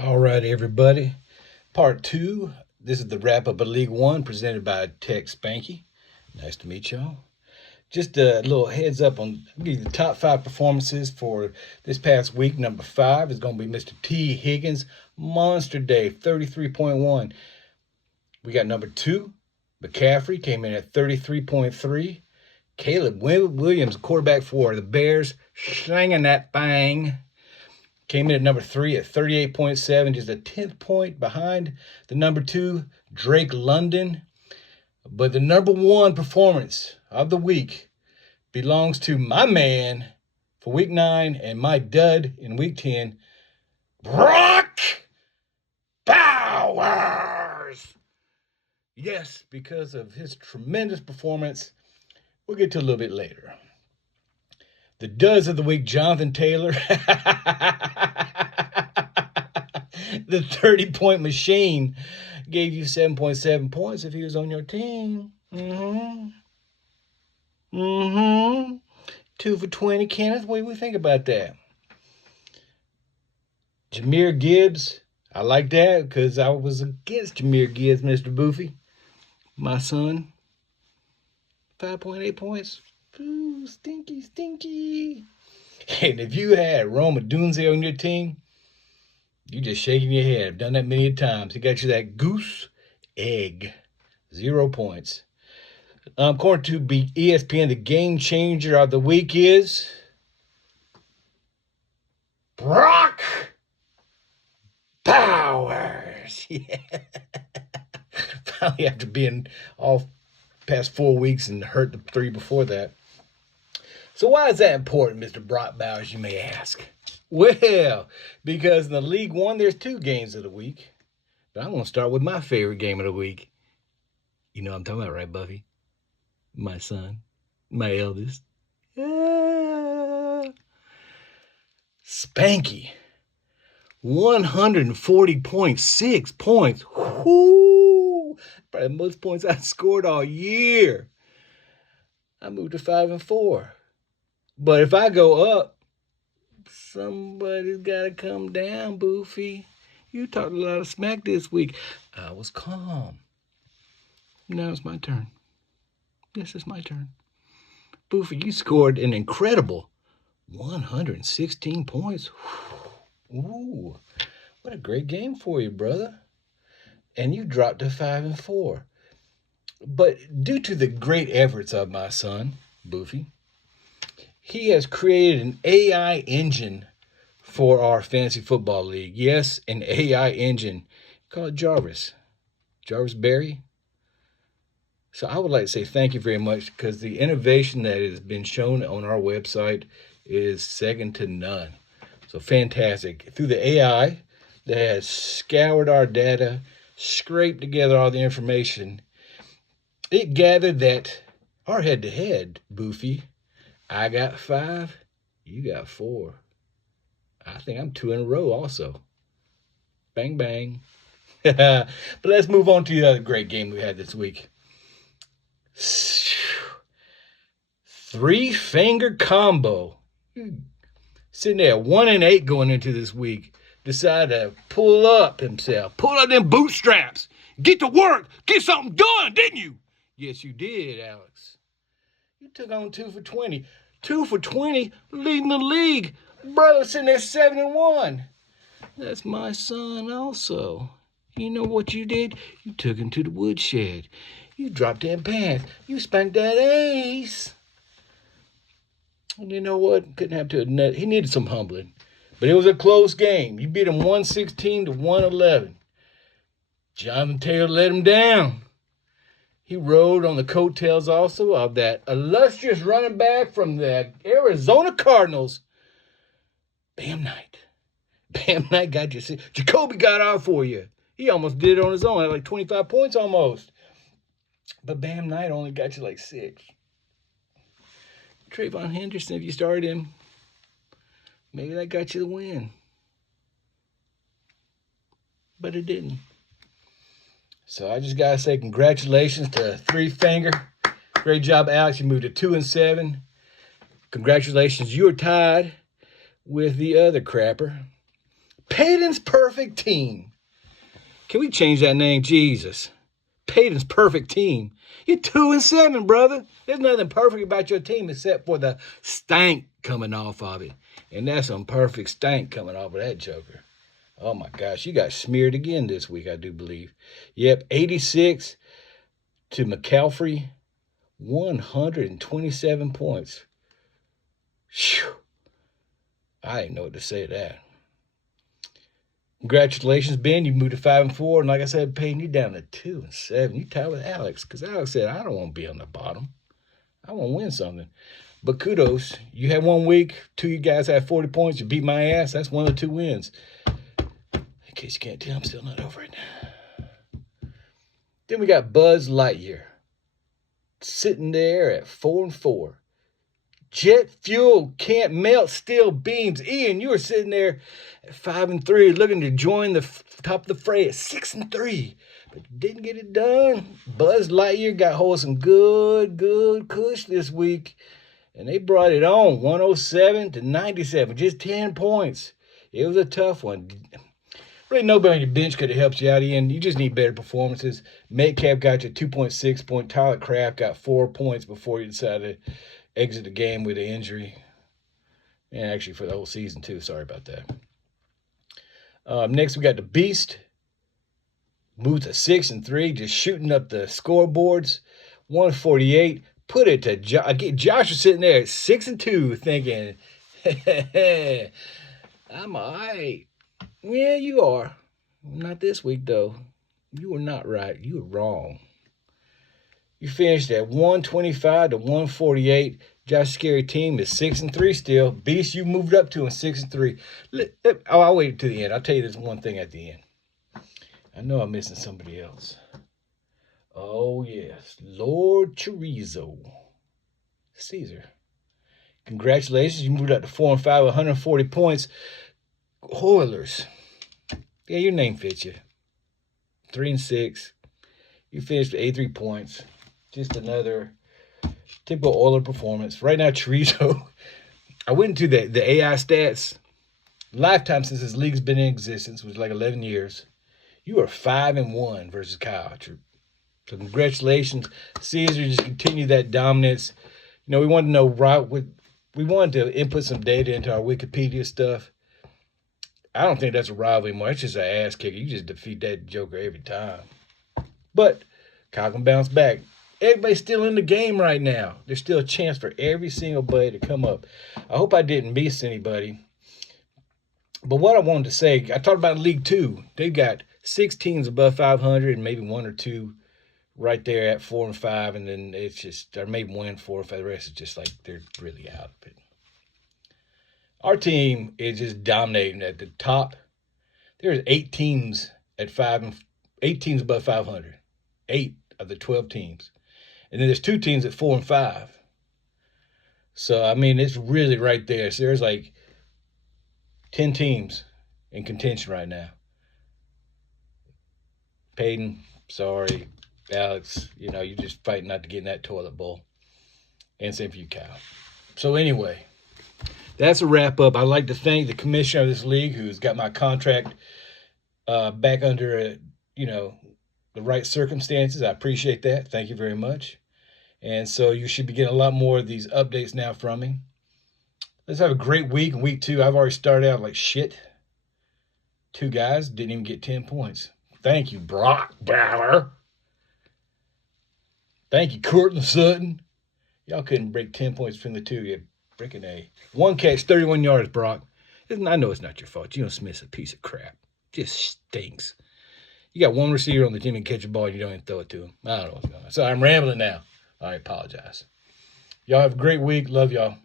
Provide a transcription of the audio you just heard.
All right, everybody. Part two. This is the wrap up of League One presented by Tech Spanky. Nice to meet y'all. Just a little heads up on I'll give you the top five performances for this past week. Number five is going to be Mr. T. Higgins. Monster Day, 33.1. We got number two, McCaffrey, came in at 33.3. Caleb Williams, quarterback for the Bears, slinging that thing. Came in at number three at 38.7, just a 10th point behind the number two, Drake London. But the number one performance of the week belongs to my man for week 9 and my dud in week 10, Brock Bowers. Yes, because of his tremendous performance. We'll get to a little bit later. The duds of the week, Jonathan Taylor. The 30-point machine gave you 7.7 points if he was on your team. 2 for 20, Kenneth. What do we think about that? Jahmyr Gibbs. I like that because I was against Jahmyr Gibbs, Mr. Boofy. My son. 5.8 points. Ooh, stinky, stinky. And if you had Roma Dunze on your team, you just shaking your head. I've done that many times. He got you that goose egg. 0 points. According to ESPN, the game changer of the week is Brock Bowers. Yeah. Finally, after being off past 4 weeks and hurt the 3 before that. So why is that important, Mr. Brock Bowers, you may ask? Well, because in the League One, there's 2 games of the week. But I'm going to start with my favorite game of the week. You know what I'm talking about, right, Buffy? My son. My eldest. Spanky. 140.6 points. Whoo! Probably the most points I've scored all year. I moved to 5-4. But if I go up, somebody's got to come down, Boofy. You talked a lot of smack this week. I was calm. Now it's my turn. Yes, it's my turn. Boofy, you scored an incredible 116 points. Ooh, what a great game for you, brother. And you dropped to 5-4. But due to the great efforts of my son, Boofy, he has created an AI engine for our fantasy football league. Yes, an AI engine. Call it Jarvis. Jarvis Berry. So I would like to say thank you very much because the innovation that has been shown on our website is second to none. So fantastic. Through the AI that has scoured our data, scraped together all the information, it gathered that our head-to-head, Boofy, I got 5, you got 4. I think I'm 2 in a row also. Bang, bang. But let's move on to the other great game we had this week. 3-finger combo. Sitting there 1-8 going into this week. Decided to pull up himself. Pull up them bootstraps. Get to work. Get something done, didn't you? Yes, you did, Alex. You took on 2 for 20. 2 for 20, leading the league. Brother sitting there 7-1. That's my son also. You know what you did? You took him to the woodshed. You dropped them pants. You spanked that ace. And you know what? Couldn't have to admit. He needed some humbling. But it was a close game. You beat him 116 to 111. Jonathan Taylor let him down. He rode on the coattails also of that illustrious running back from the Arizona Cardinals, Bam Knight. Bam Knight got you. Jacoby got out for you. He almost did it on his own. Had like 25 points almost. But Bam Knight only got you like 6. Trayvon Henderson, if you started him, maybe that got you the win. But it didn't. So I just got to say congratulations to 3-finger. Great job, Alex. You moved to 2-7. Congratulations. You're tied with the other crapper. Peyton's perfect team. Can we change that name? Jesus. Peyton's perfect team. You're 2-7, brother. There's nothing perfect about your team except for the stank coming off of it. And that's some perfect stank coming off of that joker. Oh, my gosh. You got smeared again this week, I do believe. Yep, 86 to McCaffrey. 127 points. Whew. I didn't know what to say to that. Congratulations, Ben. You moved to 5-4. And like I said, Peyton, you're down to 2-7. You tied with Alex. Because Alex said, I don't want to be on the bottom. I want to win something. But kudos. You had 1 week. 2 of you guys had 40 points. You beat my ass. That's 1 of the 2 wins. In case you can't tell, I'm still not over it. Then we got Buzz Lightyear. Sitting there at 4-4. Jet fuel can't melt steel beams. Ian, you were sitting there at 5-3, looking to join the top of the fray at 6-3, but didn't get it done. Buzz Lightyear got hold of some good kush this week, and they brought it on 107 to 97, just 10 points. It was a tough one. Really, nobody on your bench could have helped you out, Ian. You just need better performances. Metcalf got you 2.6 points. Tyler Kraft got 4 points before you decided to exit the game with an injury. And actually for the whole season, too. Sorry about that. Next, we got the Beast. Moved to 6-3, just shooting up the scoreboards. 148. Put it to Josh was sitting there at 6-2 thinking, I'm all right. Yeah, you are. Not this week, though. You were not right. You were wrong. You finished at 125 to 148. Josh's scary team is 6-3 still. Beast, you moved up to 6-3. I'll wait to the end. I'll tell you this one thing at the end. I know I'm missing somebody else. Oh, yes. Lord Chorizo. Caesar. Congratulations. You moved up to 4-5, 140 points. Oilers. Yeah, your name fits you. 3-6. You finished with 83 points. Just another typical Oiler performance. Right now, Chorizo, I went into the AI stats. Lifetime since this league's been in existence, was like 11 years. You are 5-1 versus Kyle. So congratulations, Caesar. Just continue that dominance. You know, we wanted to know we wanted to input some data into our Wikipedia stuff. I don't think that's a rival anymore. It's just an ass kicker. You just defeat that joker every time. But Kyle can bounce back. Everybody's still in the game right now. There's still a chance for every single buddy to come up. I hope I didn't miss anybody. But what I wanted to say, I talked about League 2. They've got 6 teams above 500 and maybe 1 or 2 right there at 4-5. And then it's just, or maybe 1 and 4 or 5. The rest is just like they're really out of it. Our team is just dominating at the top. There's 8 teams at 8 teams above 500. 8 of the 12 teams. And then there's 2 teams at 4-5. So, I mean, it's really right there. So there's like 10 teams in contention right now. Peyton, sorry. Alex, you know, you're just fighting not to get in that toilet bowl. And same for you, Kyle. So anyway, that's a wrap up. I'd like to thank the commissioner of this league who's got my contract back under, the right circumstances. I appreciate that. Thank you very much. And so you should be getting a lot more of these updates now from me. Let's have a great week. In week 2, I've already started out like shit. 2 guys didn't even get 10 points. Thank you, Brock Bauer. Thank you, Courtland Sutton. Y'all couldn't break 10 points between the 2 of you. Freaking A. 1 catch, 31 yards, Brock. I know it's not your fault. Geno Smith's a piece of crap. Just stinks. You got 1 receiver on the team and catch a ball and you don't even throw it to him. I don't know what's going on. So I'm rambling now. I apologize. Y'all have a great week. Love y'all.